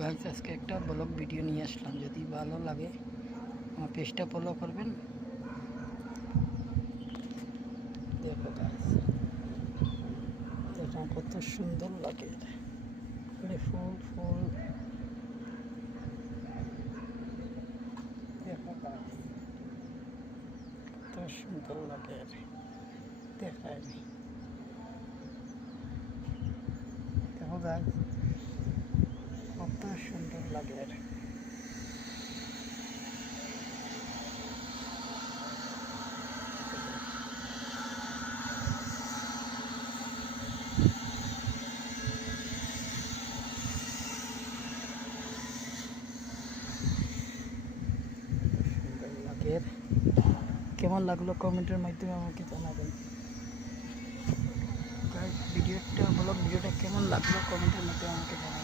গাইস আজকে একটা blog video নিয়ে আসলাম, যদি ভালো লাগে আমার পেজটা ফলো করবেন। দেখো গাইস, দেখো কত সুন্দর লাগে, ফুল ফুল। দেখো গাইস কত সুন্দর লাগে, দেখায় দেখো গাইস কত সুন্দর লাগে। কেমন লাগলো কমেন্টের মাধ্যমে আমাকে জানাবেন। ভিডিওটা কেমন লাগলো কমেন্টের মাধ্যমে আমাকে জানাবেন।